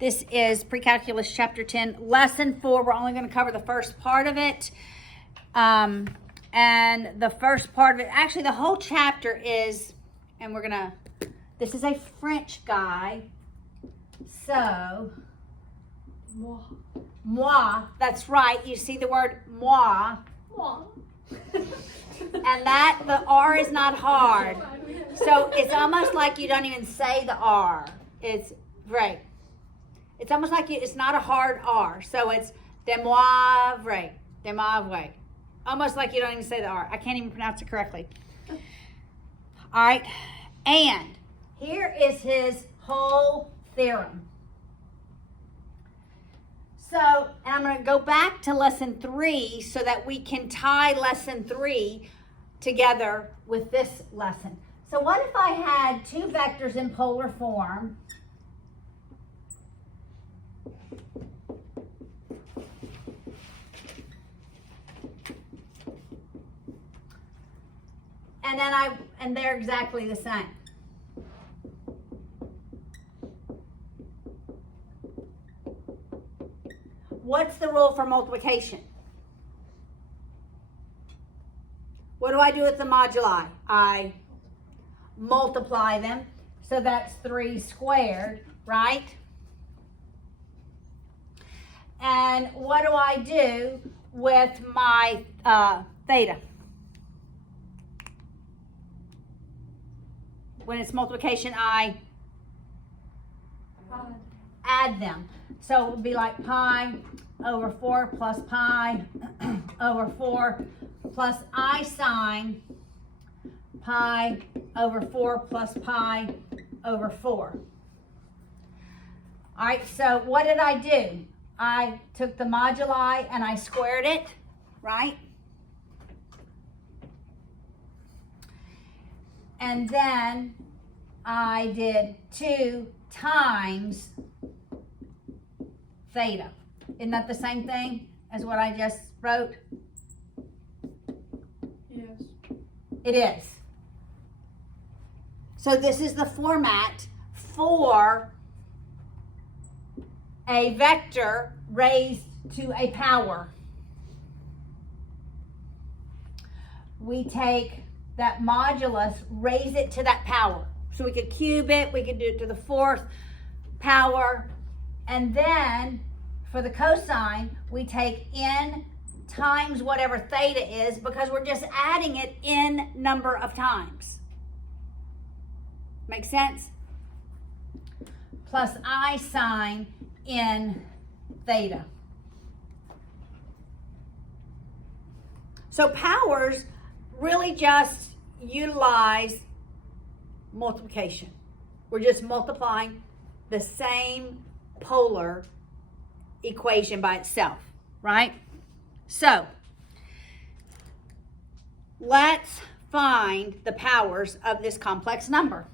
This is Precalculus Chapter 10, Lesson 4. We're only going to cover the first part of it. And the first part of it, actually the whole chapter is, and we're going to, this is a French guy. So, moi, that's right. You see the word moi. Moi. And that, the R is not hard. So it's almost like you don't even say the R. It's vrai. It's almost like it's not a hard R. So it's demoivre. Demoivre. Almost like you don't even say the R. I can't even pronounce it correctly. All right. And here is his whole theorem. So, and I'm going to go back to lesson 3 so that we can tie lesson 3 together with this lesson. So what if I had two vectors in polar form? And they're exactly the same. What's the rule for multiplication? What do I do with the moduli? I multiply them. So that's 3 squared, right? And what do I do with my theta? When it's multiplication, I add them. So it would be like pi over 4 plus pi over 4 plus I sine pi over 4 plus pi over 4. All right, so what did I do? I took the moduli and I squared it, right? And then I did 2 times theta. Isn't that the same thing as what I just wrote? Yes. It is. So this is the format for a vector raised to a power. We take that modulus, raise it to that power. So we could cube it, we could do it to the 4th power, and then for the cosine, we take n times whatever theta is because we're just adding it n number of times. Make sense? Plus I sine n theta. So powers really just utilize multiplication. We're just multiplying the same polar equation by itself, right? So let's find the powers of this complex number.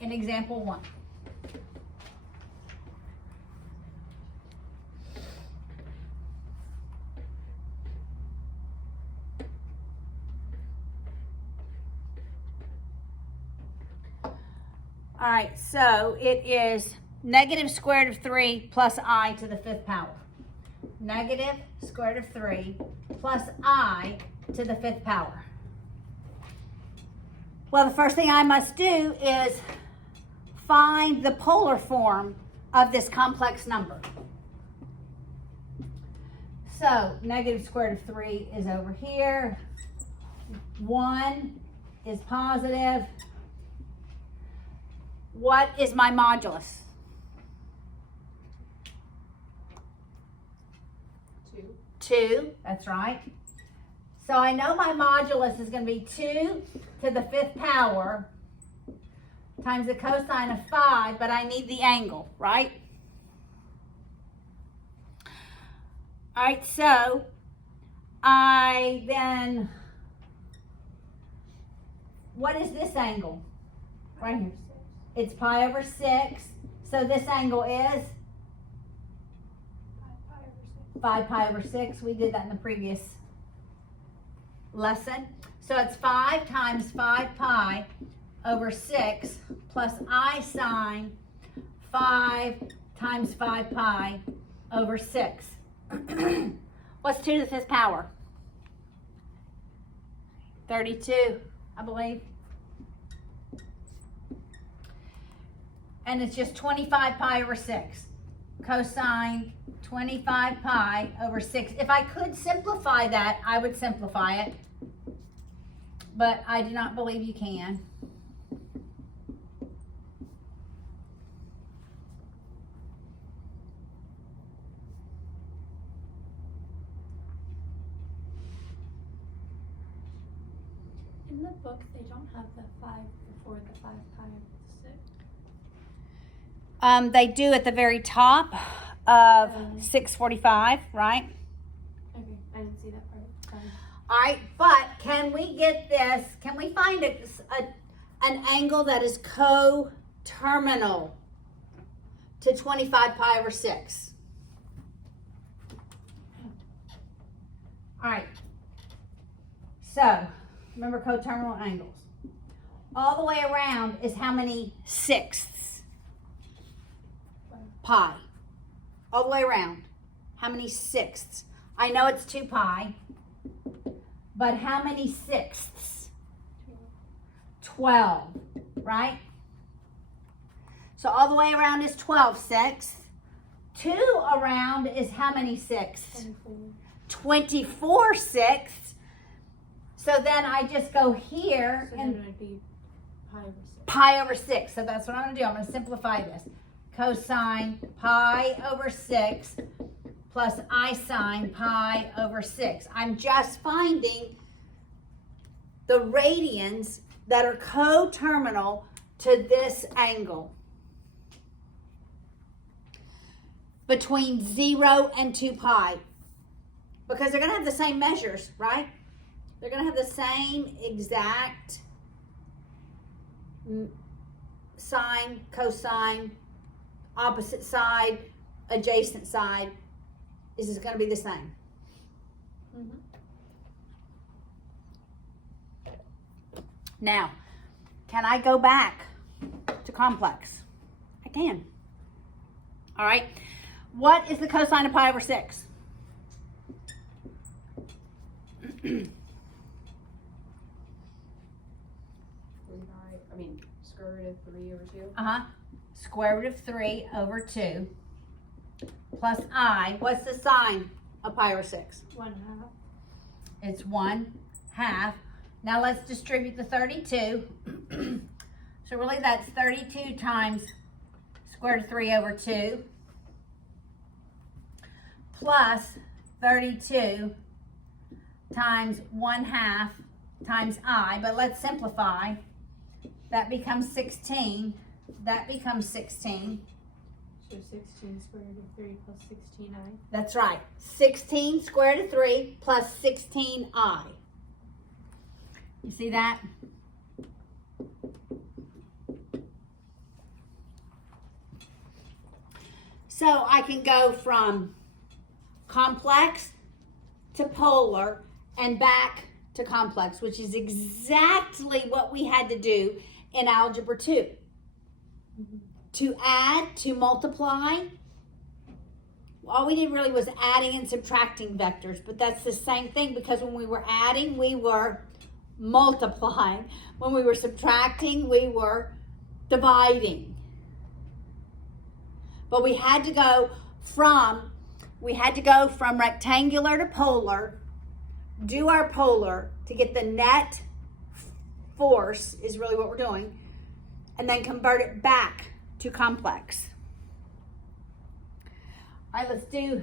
In example 1. All right, so it is negative square root of 3 plus I to the 5th power. Negative square root of 3 plus I to the 5th power. Well, the first thing I must do is find the polar form of this complex number. So negative square root of 3 is over here. 1 is positive. What is my modulus? 2, that's right. So I know my modulus is going to be 2 to the 5th power times the cosine of 5, but I need the angle, right? All right, so I then, what is this angle? Right here. It's pi over 6. So this angle is 5 pi over 6. We did that in the previous lesson. So it's 5 times 5 pi over 6 plus I sine 5 times 5 pi over 6. What's 2 to the 5th power? 32, I believe. And it's just 25 pi over 6. Cosine 25 pi over 6. If I could simplify that, I would simplify it. But I do not believe you can. In the book, they don't have the 5 before the 5 pi over 6. They do at the very top of 645, right? Okay, I didn't see that part. Fine. All right, but can we get this? Can we find an angle that is coterminal to 25 pi over 6? All right. So, remember coterminal angles. All the way around is how many sixths? Pi. All the way around. How many sixths? I know it's 2 pi, but how many sixths? 12, right? So all the way around is 12 sixths. 2 around is how many sixths? 24 sixths. So then I just go here So and then it would be pi over 6. pi over 6. So that's what I'm going to do. I'm going to simplify this. Cosine pi over 6 plus I sine pi over 6. I'm just finding the radians that are coterminal to this angle between 0 and 2 pi, because they're going to have the same measures, right? They're going to have the same exact sine, cosine, opposite side, adjacent side. This is going to be the same. Mm-hmm. Now, can I go back to complex? I can. All right. What is the cosine of pi over 6? Square root of 3 over 2. Square root of 3 over 2 plus I. What's the sine of pi over 6? 1/2. It's 1/2. Now let's distribute the 32. So really that's 32 times square root of 3 over 2 plus 32 times 1/2 times I. But let's simplify. That becomes 16. That becomes 16. So 16 square root of 3 plus 16i. That's right. 16 square root of 3 plus 16i. You see that? So I can go from complex to polar and back to complex, which is exactly what we had to do in algebra 2. Mm-hmm. To add, to multiply, all we did really was adding and subtracting vectors, but that's the same thing, because when we were adding, we were multiplying. When we were subtracting, we were dividing. But we had to go from rectangular to polar, do our polar to get the net force is really what we're doing, and then convert it back to complex. All right, let's do,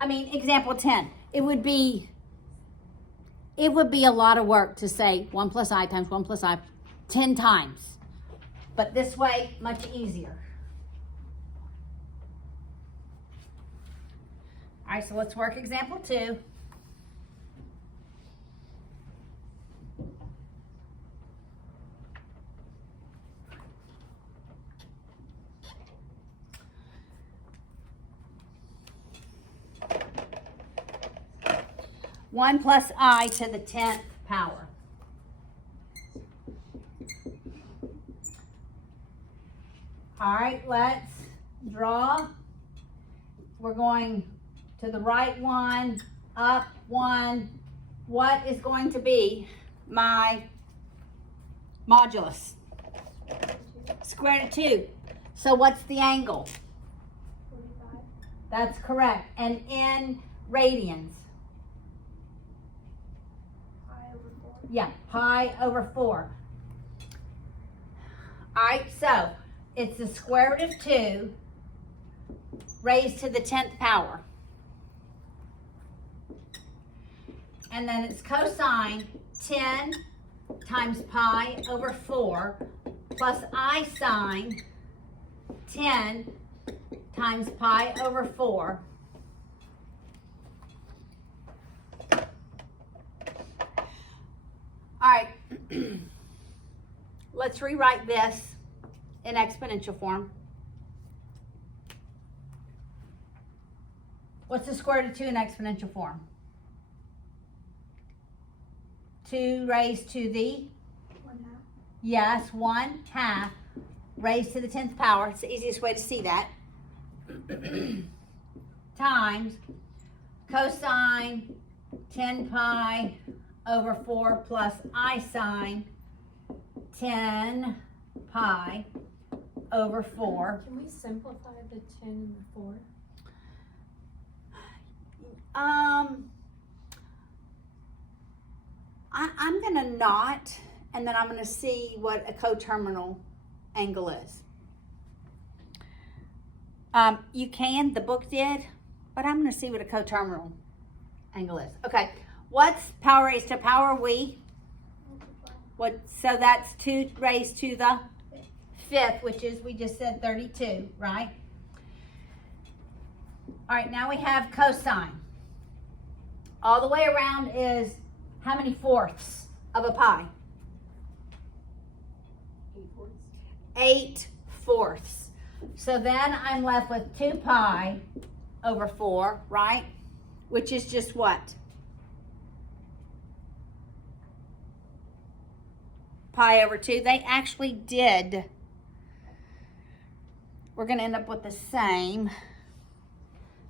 example 10. It would be a lot of work to say 1 plus I times 1 plus I 10 times. But this way, much easier. All right, so let's work example 2. One plus I to the 10th power. All right, let's draw. We're going to the right one, up one. What is going to be my modulus? Square root of 2. So what's the angle? 45. That's correct. And in radians? Pi over 4. Yeah, pi over 4. All right, so it's the square root of 2 raised to the 10th power. And then it's cosine 10 times pi over 4 plus I sine 10 times pi over 4. All right, let's rewrite this in exponential form. What's the square root of 2 in exponential form? 2 raised to the? 1/2. Yes, 1/2 raised to the 10th power. It's the easiest way to see that. Times cosine 10 pi over 4 plus I sine 10 pi over 4. Can we simplify the 10 and the 4? I'm gonna not, and then I'm gonna see what a coterminal angle is. You can, the book did, but I'm gonna see what a coterminal angle is. Okay, what's power raised to power we? What? So that's 2 raised to the 5th, which is, we just said 32, right? All right, now we have cosine. All the way around is how many fourths of a pi? 8 fourths. So then I'm left with 2 pi over 4, right? Which is just what? Pi over 2. They actually did. We're going to end up with the same.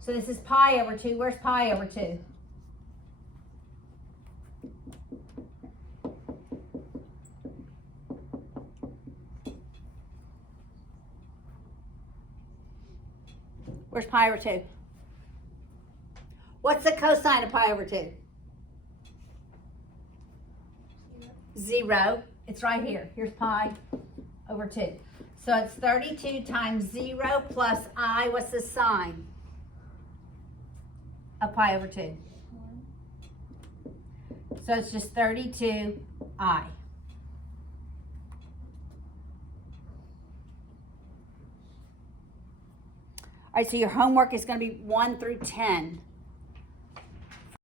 So this is pi over 2. Where's pi over 2? Where's pi over 2? What's the cosine of pi over 2? 0. It's right here. Here's pi over 2. So it's 32 times 0 plus I. What's the sine of pi over 2? 1. So it's just 32I. All right, so your homework is going to be 1 through 10.